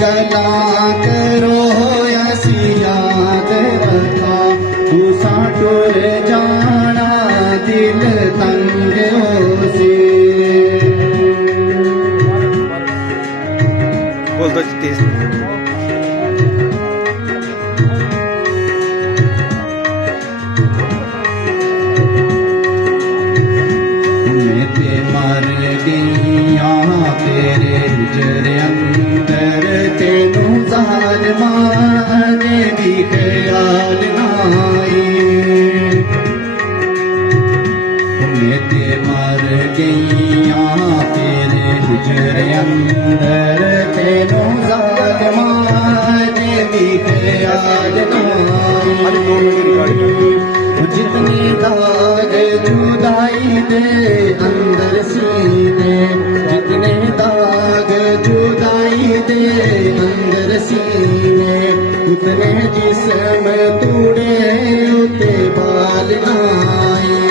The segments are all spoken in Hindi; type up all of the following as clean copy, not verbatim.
गला करो असी याद रखा तुसा टुर जाना दिल तंग होसी बोल दो तेज मर गईया तेरे हिजर अंदर तेनू जालिमा ने भी ख्याल नाई मैं ते मर गईया तेरे हिजर अंदर तेनू जालिमा ने भी ख्याल नाई जितने दाग जुदाई दे अंदर सीने जितने दाग जुदाई दे अंदर सीने उतने जिस्म तूड़े उते बाल आए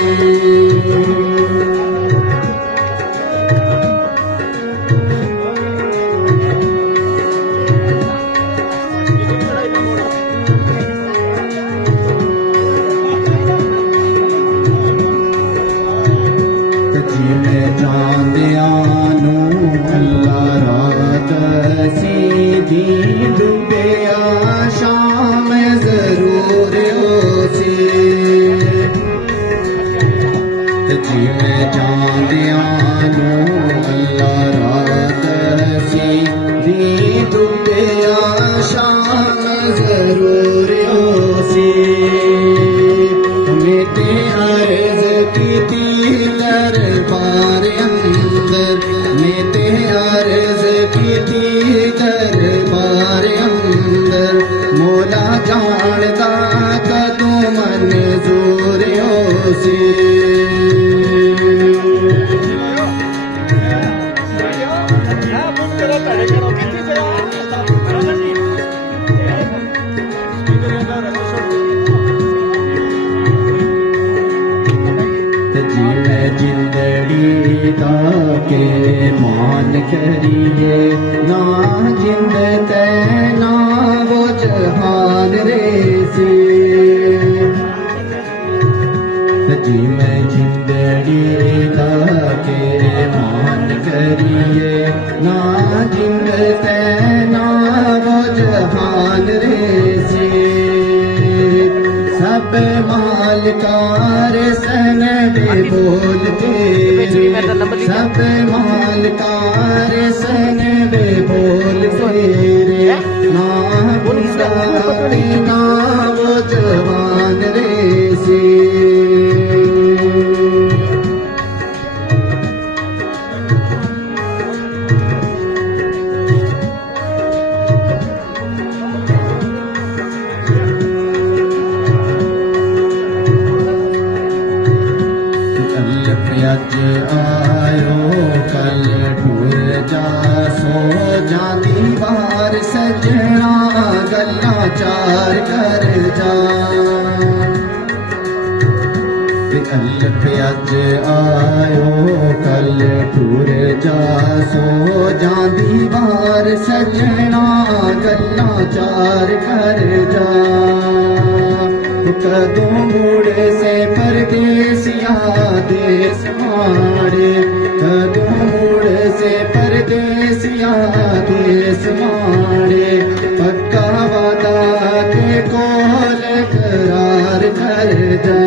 जांदियानू अल्लाह रात सीधी डूबिया शाम जरूर होसी जिमें जांदियानू अल्लाह रात सीधी डूबिया शाम जरूर होसी मेरे अर्ज की दरबार अंदर मेरे अर्ज की दरबार अंदर मौला जानता कदों मंजूर होसी जिंदड़ी ताके मान करिए ना जिंद तैना वो जहान रेसी जी मैं जिंदड़ी ताके मान करिए ना जिंद तैना वो जहान रेसी सब मालकार सन बे बोल तेरे सब मालकार सन बे बोल तेरे ना बुंदारी ना वो जवान रेसी अज आयो कल टुर जा सो जाती बार सजना गल्ला चार कर जा अज आयो कल टुर जा सो जाती बार सजना गल्ला चार कर जा कदों मुड़ से परदेसिया देश मारे कदों मुड़ से परदेसिया देश मारे पक्का वादा के कोल करार कर जा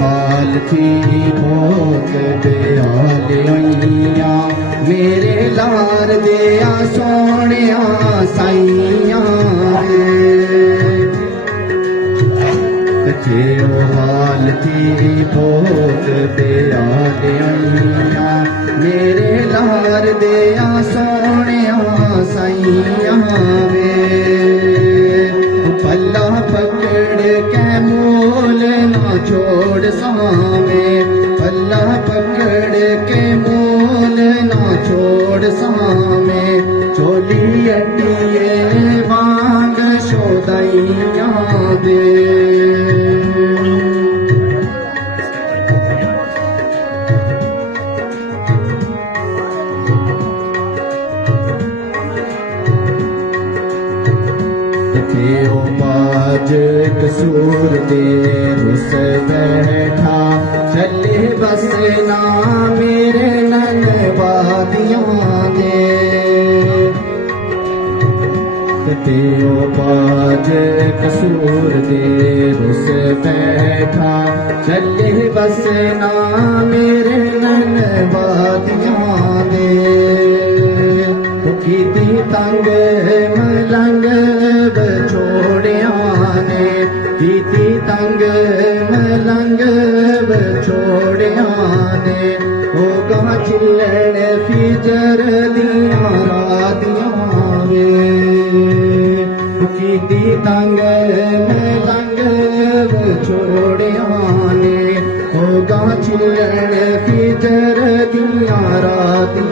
हाल थी बहुत बेहालिया मेरे लार दिया सोनिया साइया थे हाल थी बहुत बेहालिया मेरे लार दिया सोनिया साइया पल्ला पकड़ के मोल ना छोड़ सामे पल्ला पकड़ के मोल ना छोड़ सामे चोली अटिए वांग यशोदाइयां दे थियो बाज कसूर दे रुस बैठा चले बस ना मेरे नन वादियां दे थियो बाज कसूर दे रुस बैठा चले बस ना मेरे नन वादियां दे कीती तंग मलंग बछोड़िया ने कीती तंग मलंग बछोड़िया ने होगा चिल्लड़ फिजर दिया रातियां वे कीती तंग मलंग बछोड़िया ने होगा चिल्लड़ फिजर दिया रातियां